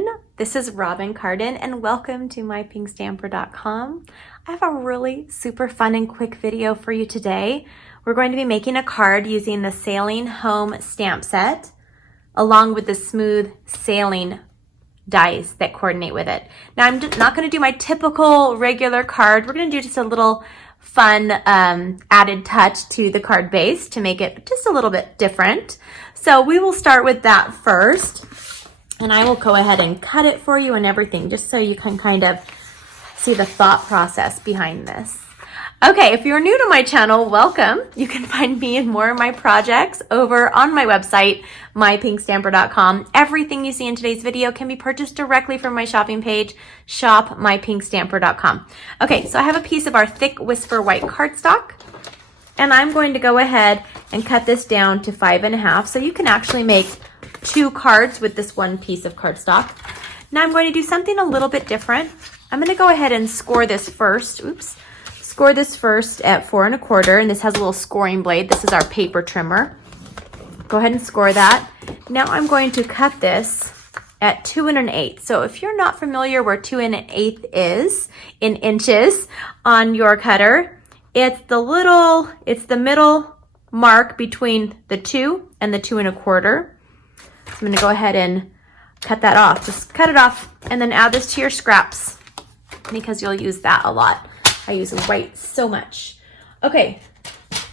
everyone. This is Robyn Cardon and welcome to mypinkstamper.com. I have a really super fun and quick video for you today. We're going to be making a card using the Sailing Home stamp set along with the smooth sailing dies that coordinate with it. Now I'm not going to do my typical regular card. We're going to do just a little fun added touch to the card base to make it just a little bit different. So we will start with that first, and I will go ahead and cut it for you and everything just so you can kind of see the thought process behind this. Okay, if you're new to my channel, welcome. You can find me and more of my projects over on my website, mypinkstamper.com. Everything you see in today's video can be purchased directly from my shopping page, shop.mypinkstamper.com. Okay, so I have a piece of our thick Whisper white cardstock, and I'm going to go ahead and cut this down to 5.5, so you can actually make 2 cards with this one piece of cardstock. Now I'm going to do something a little bit different. I'm going to go ahead and score this first. Score this first at 4 1/4, and this has a little scoring blade. This is our paper trimmer. Go ahead and score that. Now I'm going to cut this at 2 1/8. So if you're not familiar where 2 1/8 is in inches on your cutter, it's the middle mark between the 2 and the 2 1/4. So I'm going to go ahead and cut that off. Just cut it off and then add this to your scraps because you'll use that a lot. I use white so much. Okay,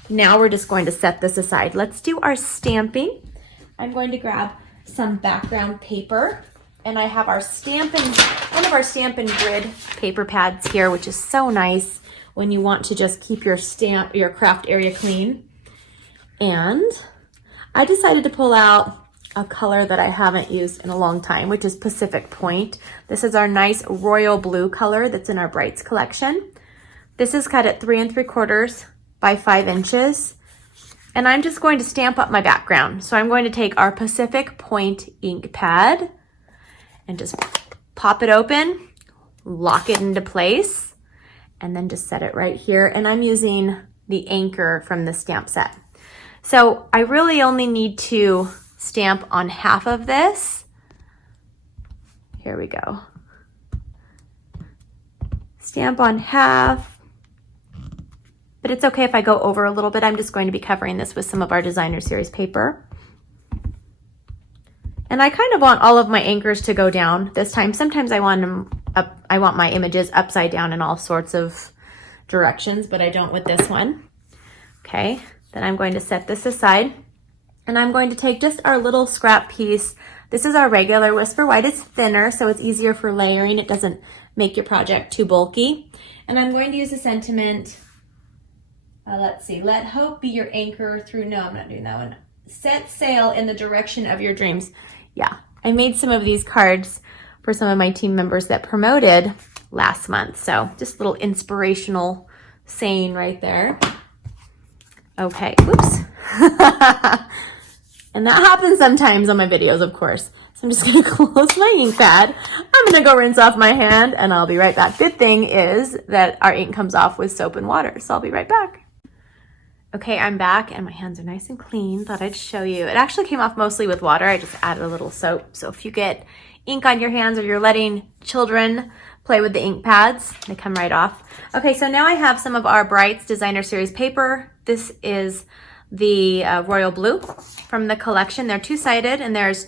now we're just going to set this aside. Let's do our stamping. I'm going to grab some background paper, and I have our one of our Stampin' Grid paper pads here, which is so nice when you want to just keep your craft area clean. And I decided to pull out a color that I haven't used in a long time, which is Pacific Point. This is our nice royal blue color that's in our Brights collection. This is cut at 3 3/4 by 5 inches. And I'm just going to stamp up my background. So I'm going to take our Pacific Point ink pad and just pop it open, lock it into place, and then just set it right here. And I'm using the anchor from the stamp set. So I really only need to stamp on half of this. Here we go. Stamp on half. But it's okay if I go over a little bit. I'm just going to be covering this with some of our Designer Series paper. And I kind of want all of my anchors to go down this time. Sometimes I want them up, I want my images upside down in all sorts of directions, but I don't with this one. Okay, then I'm going to set this aside. And I'm going to take just our little scrap piece. This is our regular Whisper White. It's thinner, so it's easier for layering. It doesn't make your project too bulky. And I'm going to use the sentiment, let's see, let hope be your anchor through, no, I'm not doing that one. Set sail in the direction of your dreams. Yeah, I made some of these cards for some of my team members that promoted last month. So just a little inspirational saying right there. Okay, oops. And that happens sometimes on my videos, of course. So I'm just gonna close my ink pad. I'm gonna go rinse off my hand and I'll be right back. Good thing is that our ink comes off with soap and water, so I'll be right back. Okay, I'm back and my hands are nice and clean. Thought I'd show you. It actually came off mostly with water. I just added a little soap. So if you get ink on your hands or you're letting children play with the ink pads, they come right off. Okay, so now I have some of our Brights Designer Series paper. This is the royal blue from the collection. They're 2-sided and there's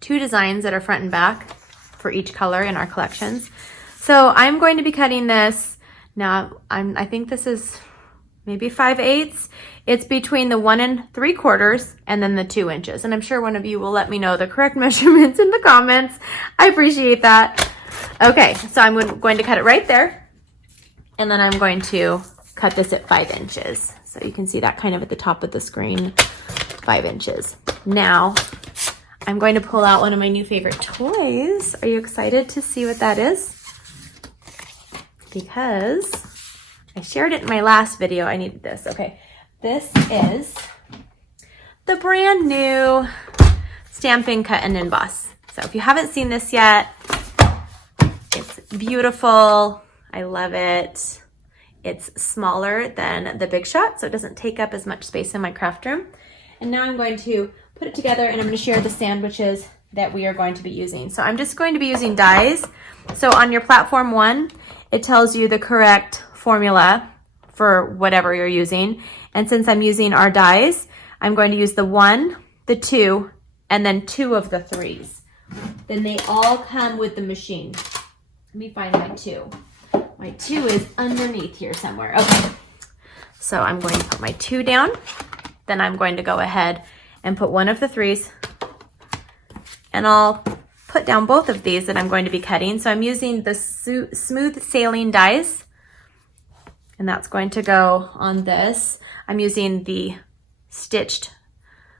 2 designs that are front and back for each color in our collections. So I'm going to be cutting this. Now, I think this is maybe 5/8. It's between the 1 3/4 and then the 2 inches. And I'm sure one of you will let me know the correct measurements in the comments. I appreciate that. Okay, so I'm going to cut it right there. And then I'm going to cut this at 5 inches. So you can see that kind of at the top of the screen, 5 inches. Now, I'm going to pull out one of my new favorite toys. Are you excited to see what that is? Because I shared it in my last video. I needed this. Okay, this is the brand new Stampin' Cut and Emboss. So if you haven't seen this yet, it's beautiful. I love it. It's smaller than the Big Shot, so it doesn't take up as much space in my craft room. And now I'm going to put it together and I'm going to share the sandwiches that we are going to be using. So I'm just going to be using dies. So on your platform 1, it tells you the correct formula for whatever you're using. And since I'm using our dies, I'm going to use the 1, the 2, and then 2 of the 3s. Then they all come with the machine. Let me find my 2. My 2 is underneath here somewhere. Okay. So I'm going to put my 2 down. Then I'm going to go ahead and put 1 of the 3s. And I'll put down both of these that I'm going to be cutting. So I'm using the smooth sailing dies. And that's going to go on this. I'm using the stitched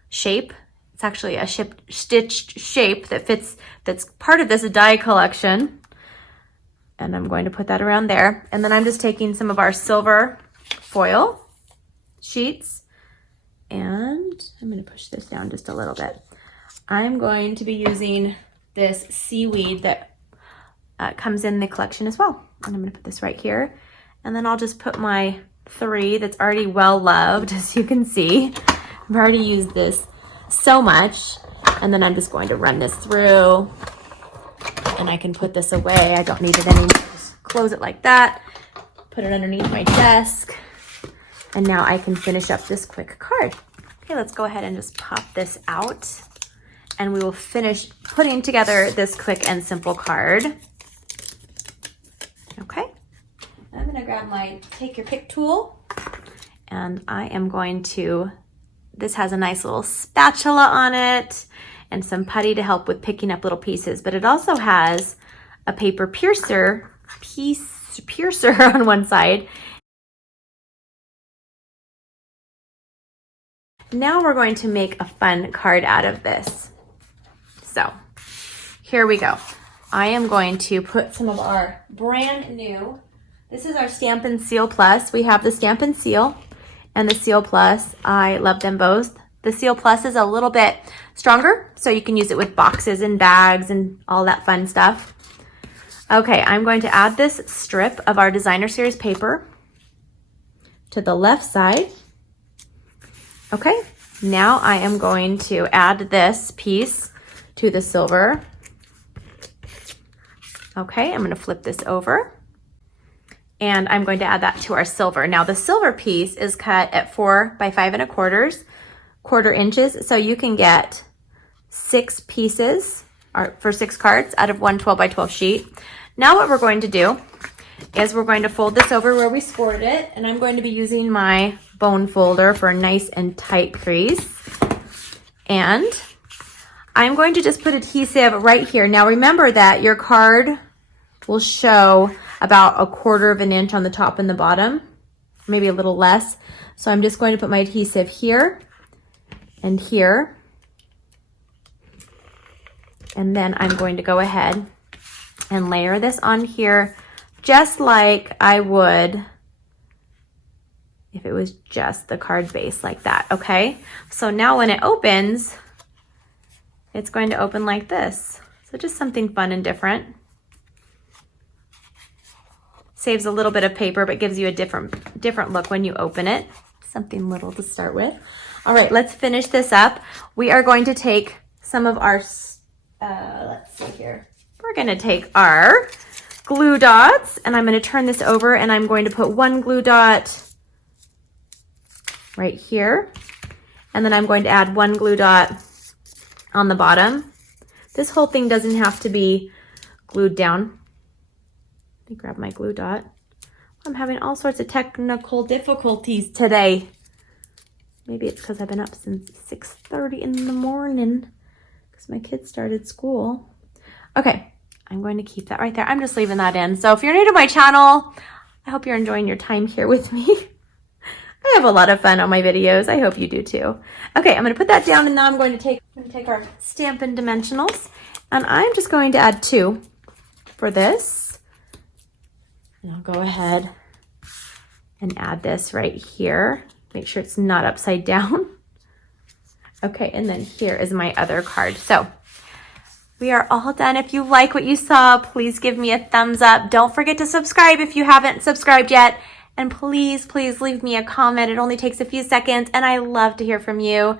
shape. It's actually a stitched shape that fits, that's part of this die collection. And I'm going to put that around there. And then I'm just taking some of our silver foil sheets, and I'm going to push this down just a little bit. I'm going to be using this seaweed that comes in the collection as well. And I'm going to put this right here. And then I'll just put my 3 that's already well loved, as you can see. I've already used this so much. And then I'm just going to run this through. And I can put this away. I don't need it anymore. Just close it like that. Put it underneath my desk. And now I can finish up this quick card. Okay, let's go ahead and just pop this out. And we will finish putting together this quick and simple card. Okay. I'm going to grab my take your pick tool. And I am going to, this has a nice little spatula on it and some putty to help with picking up little pieces, but it also has a paper piercer on one side. Now we're going to make a fun card out of this. So here we go. I am going to put some of our brand new, this is our Stampin' Seal Plus. We have the Stampin' Seal and the Seal Plus. I love them both. The Seal Plus is a little bit stronger, so you can use it with boxes and bags and all that fun stuff. Okay, I'm going to add this strip of our Designer Series paper to the left side. Okay, now I am going to add this piece to the silver. Okay, I'm going to flip this over. And I'm going to add that to our silver. Now the silver piece is cut at 4 by 5 1/4 inches. So you can get 6 pieces for 6 cards out of one 12 by 12 sheet. Now what we're going to do is we're going to fold this over where we scored it. And I'm going to be using my bone folder for a nice and tight crease. And I'm going to just put adhesive right here. Now remember that your card will show about 1/4 inch on the top and the bottom, maybe a little less. So I'm just going to put my adhesive here and here. And then I'm going to go ahead and layer this on here just like I would if it was just the card base like that, okay? So now when it opens, it's going to open like this. So just something fun and different. Saves a little bit of paper, but gives you a different look when you open it. Something little to start with. All right, let's finish this up. We are going to take some of our, let's see here. We're gonna take our glue dots, and I'm gonna turn this over, and I'm going to put one glue dot right here. And then I'm going to add one glue dot on the bottom. This whole thing doesn't have to be glued down. Let me grab my glue dot. I'm having all sorts of technical difficulties today. Maybe it's because I've been up since 6:30 in the morning because my kids started school. Okay, I'm going to keep that right there. I'm just leaving that in. So if you're new to my channel, I hope you're enjoying your time here with me. I have a lot of fun on my videos. I hope you do too. Okay, I'm going to put that down, and now I'm going to take our Stampin' Dimensionals, and I'm just going to add 2 for this. And I'll go ahead and add this right here. Make sure it's not upside down. Okay, and then here is my other card. So we are all done. If you like what you saw, please give me a thumbs up. Don't forget to subscribe if you haven't subscribed yet. And please, please leave me a comment. It only takes a few seconds, and I love to hear from you.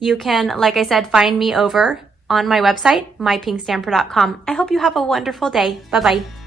You can, like I said, find me over on my website, mypinkstamper.com. I hope you have a wonderful day. Bye-bye.